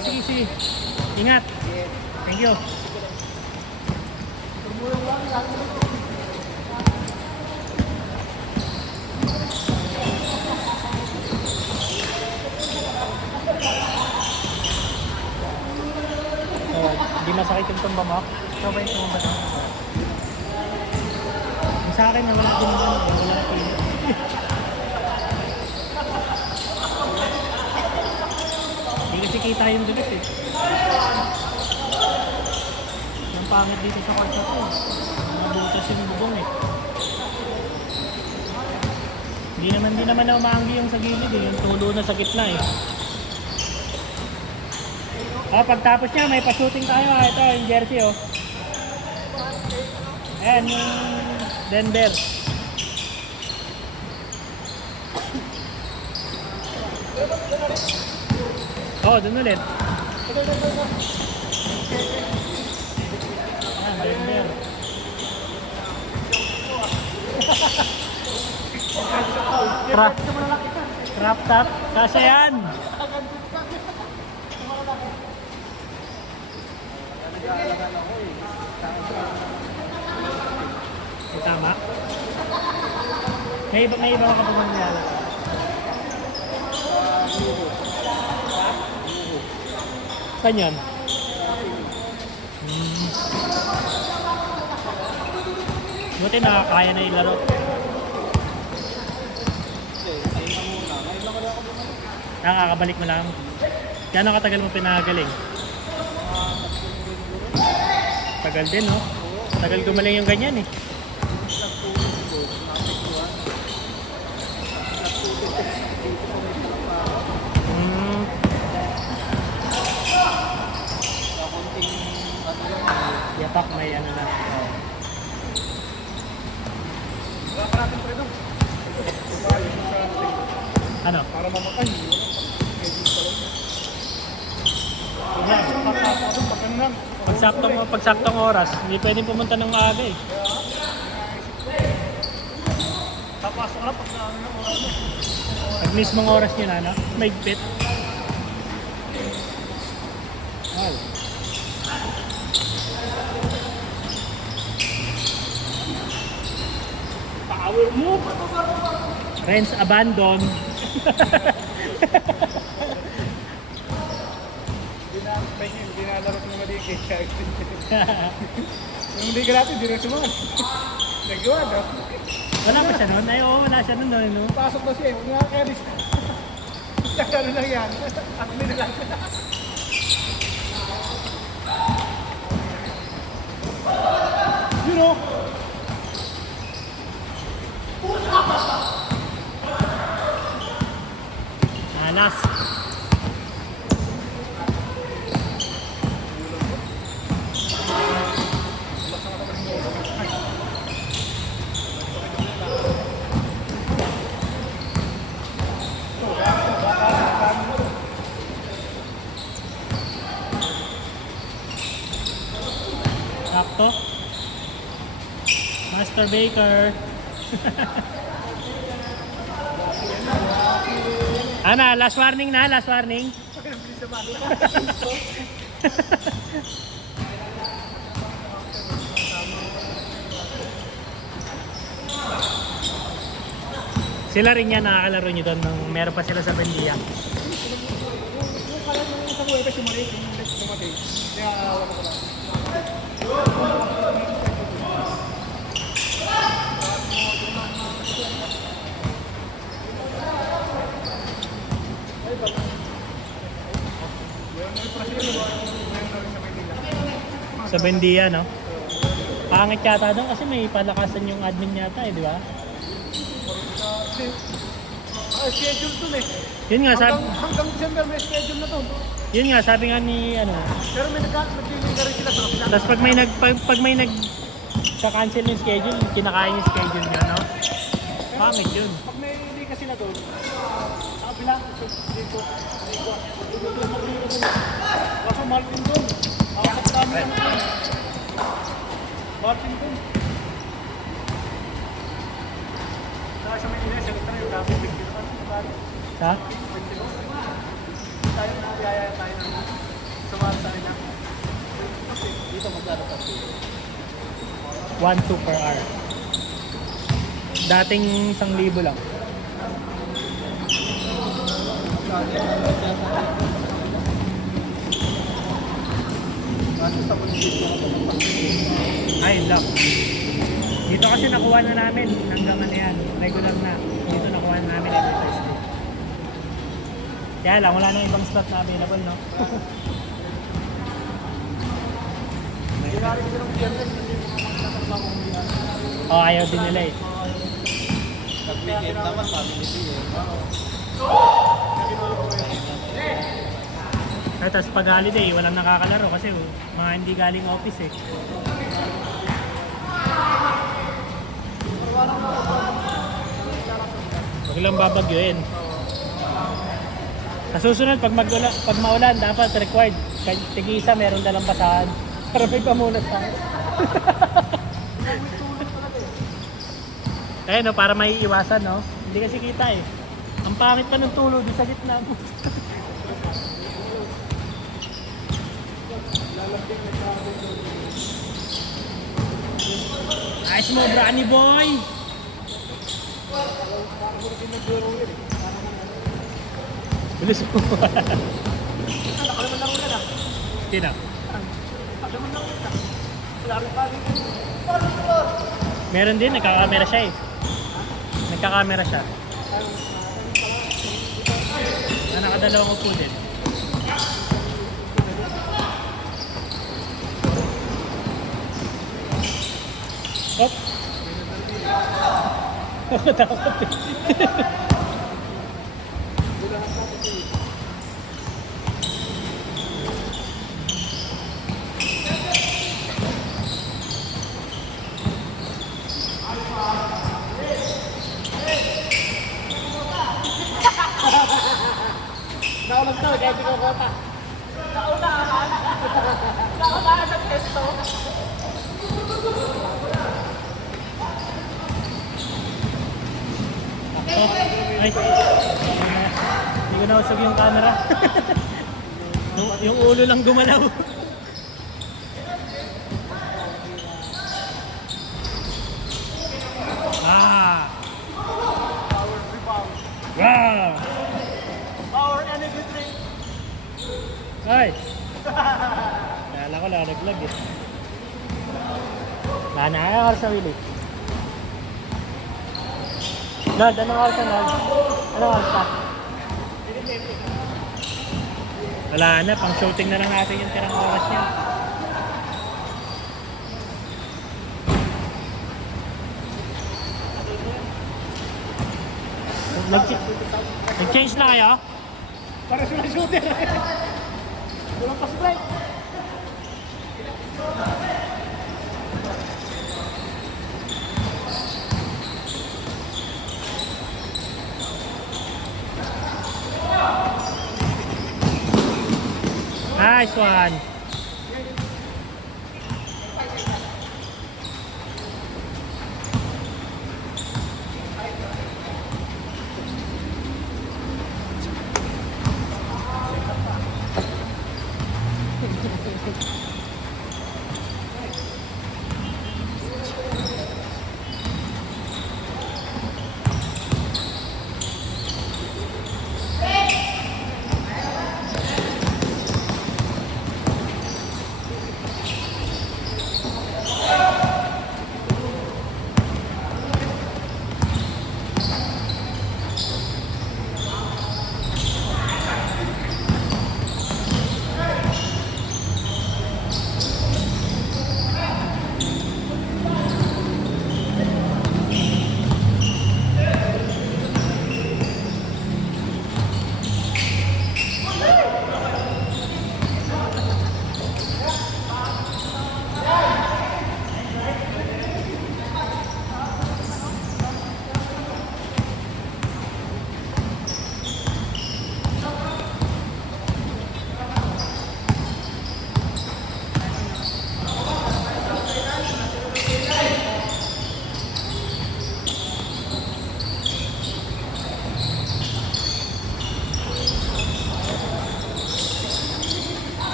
Sige, sige. Ingat. Thank you. Hindi masakit yung tumba mo. Ito ba yung tumba mo? Yung sa akin, wala din naman. Wala din. Hindi kasi kita yung dulas eh. Yung pangit dito sa kwarto ko. Nabutas yung bubong eh. Hindi naman na umaanggi yung sa gilid eh. Yung tulo na sa gitna eh. Pagtapos niya, may pa-shooting tayo. Ito, yung jersey oh. Ayan, yung Denver. Dun ulit. Ayan, Denver. Crop top. Kasi yan. Tama? May iba ka pa mangyala. Saan yan? Buti nakakaya na ilaro. Nakakabalik mo lang. Gano'ng katagal mo pinagaling? Tagal din, no? Tagal gumaling yung ganyan, eh. Yapak, may ano na. Ano? Para mamatay. Pagsaktong oras, hindi pwedeng pumunta ng maaga eh. Papasok na pag oras na. Pag mismong oras nyo na, no? Maigpit. Power move! Friends abandon. Hindi na alam kung maligay siya. Yung hindi ka natin, hindi rin sumunod. Nagawa, no? Wala pa siya nun? Ay, oo, wala siya nun, no? Pasok na siya, huwag nga kaya rin. Ano lang yan? Akmi na lang. You know? Alas. Sakto. Master Baker. Ana, last warning na, last warning. Sila rin yan, nakakalaro nyo doon nung meron pa sila sa Bendia. Yung pala nung sa buhay pa sumalik, yung dumating. Kaya wala ko lang. Sa Bendia, no? Pangit yata doon kasi may palakasan yung admin yata eh, di ba? Schedule to eh. Yun nga, Hanggang December may schedule na to. yun nga, sabi nga ni ano. Pero may nag-dealing ka rin sila sa kapila. Tapos pag may nag sa-cancel yung schedule, kinakain yung schedule niya, no? Pangit yun. Pag may hindi ka sila doon, sa kapila, dito. Kaso mahal din doon. Makasap Ay. Martin ko. Saka sa Manila, sagot na yung dapat bigyan ka. Ha? Tayo na, yaya tayo na. Sumali tayo na. Dito magkano pa. 1-2 per hour. Dating 1,000 lang. Ay, lock. Dito kasi nakuha na namin hanggang ano yan. Regular na. Dito nakuha na namin every Thursday. Kaya lang, wala nang ibang slot na available, no? Oh, ayaw din nila eh. Nag-weekend naman, family day eh. Ay, tapos pag holiday, walang nakakalaro kasi mga hindi galing office eh. Huwag lang babagyuin. Sa susunod, pag maulan, dapat required. Tig-isa, meron dalang basahan. Para may pamunas tayo. Ayun, no, para may iwasan, no? Hindi kasi kita eh. Ang pangit pa ng tulo di sa gitna mo. Ayos mo, Brani boy! Bilis mo. Nakalaman lang ulan ah. Sino? Nakalaman lang ulan. Wala rin pa rin. Meron din, nagkakamera siya eh. Nagkakamera siya. Na nakadalawang upo din. Hop! Takot eh. Naulang to, kaya di ko kota. Naunahan sa testo. Oh, ay. Hindi ko nausog yung camera. yung ulo lang gumalaw. Ah! Wow! Power energy drink. Ay! Kala ko lalaglag eh. Nakakakar sa Willie. Lord, anong oras na, Lord? Anong oras pa? Wala na, pang shooting na lang natin yung tirang oras niya. Nag-change na kayo? Para sila shooter. Walang pa-strike. Nice one!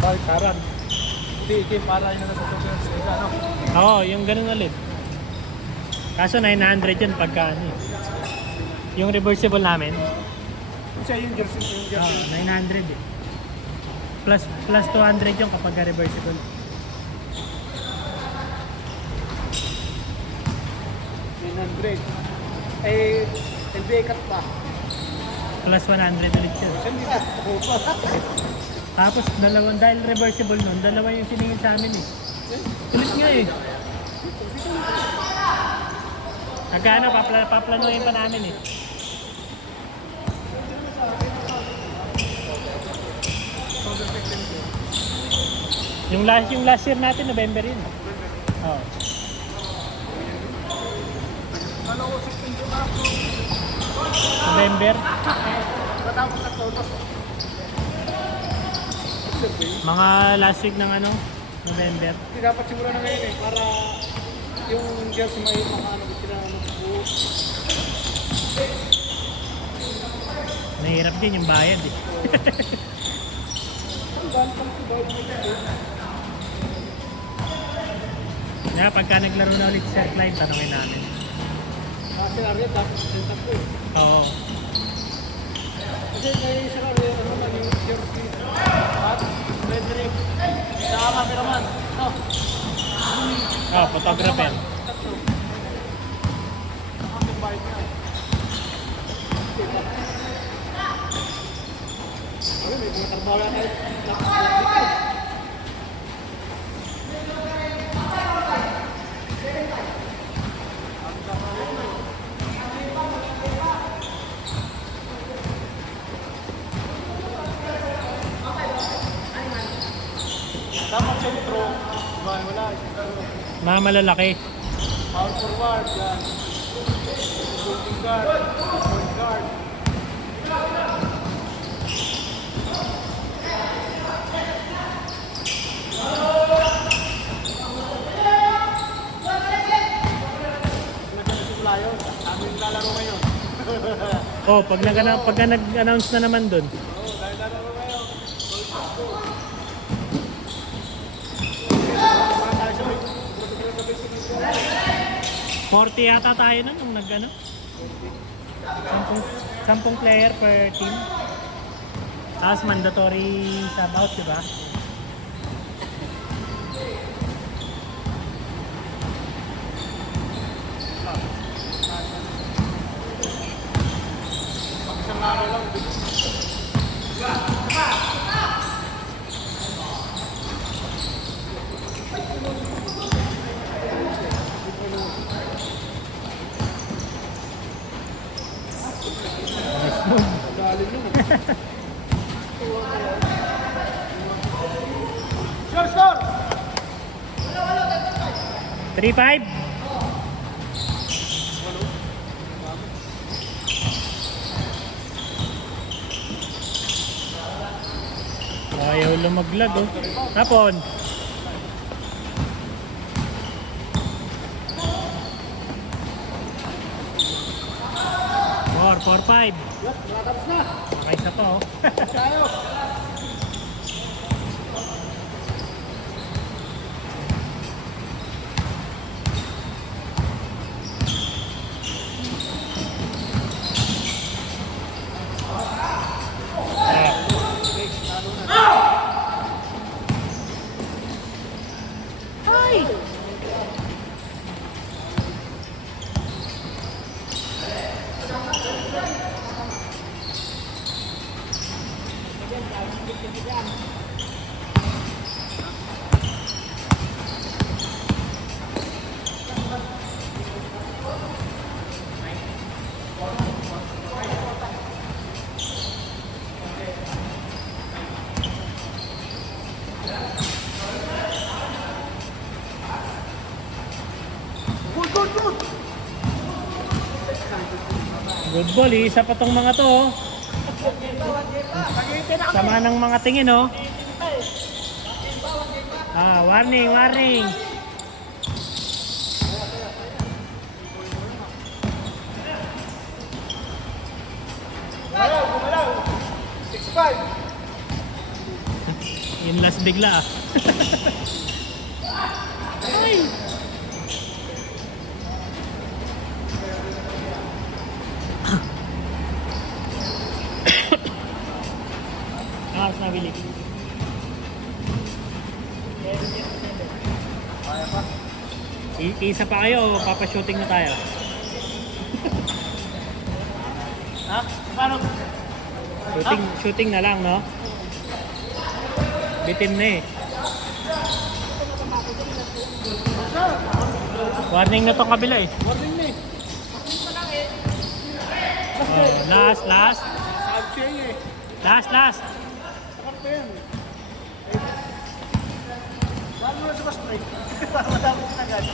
Bakit karan? Hindi, ikim para yun na nasusunod sa isa, no? Oo, yung ganun ulit. Kaso 900 yun pagka ano eh. Yung reversible namin, Kasi yung jersey, yung jersey. 900 eh. Plus 200 yung kapag reversible. 900. Eh, NBA cut pa. Plus 100 ulit yun. Hindi na. Tapos dahil reversible nun, dalawa yung siningin sa amin eh. Ulit nga eh. Agano, paplanuhin pa namin eh. Yung last year natin, November yun. Oh. Ano ko, 16 ko na. November. Matapos na todo. Mga last week ng ano, November. Hindi dapat siguro na ngayon eh, para yung jersey may makaano ko sila magbuo. Nahirap din yung bayad eh. Kaya pagka naglaro na ulit sa Clive, tanongin namin. Kasi Arya, dapat sinta ko eh. Oo. Kasi may isa ka rin, ano man, yung jersey. At Frederick, sa cameraman. No? Oh, photographer. Tatlo. Ang bayad niya. Ay, may mga trabaho na tayo. Dapat sentro, wala. Mga malalaki. Power forward, yan. Shooting guard, point guard. Nagsimula yun. Kami naglalaro ngayon. Oh, pagka nag-announce na naman dun. Oo, dahil lalaro ngayon. 40 yata tayo nun nung nag-ano. 10 player per team. Tapos mandatory sub out, diba? Isang araw lang. Galing yun. Sure! 3-5. Ayaw lumaglag oh. Tapon. Four, 4-5. Yup, nakatapos na. Okay, isa pa oh. Tayo. Good ball eh. Isa pa tong mga to oh. Sama ng mga tingin oh. Ah, warning, warning. Gumalaw, gumalaw. 6-5. Yung last bigla ah. Ay! Nakakos na bili. Isa pa kayo, papashooting na tayo. Ha? Paano? Shooting na lang, no? Bitin na eh. Warning na tong kabila eh. Warning na eh. Oh, last. Sabi siya eh. Last. Sakat pa yan. Lalo na sa strike. Para madami sa agad.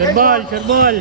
Sure ball.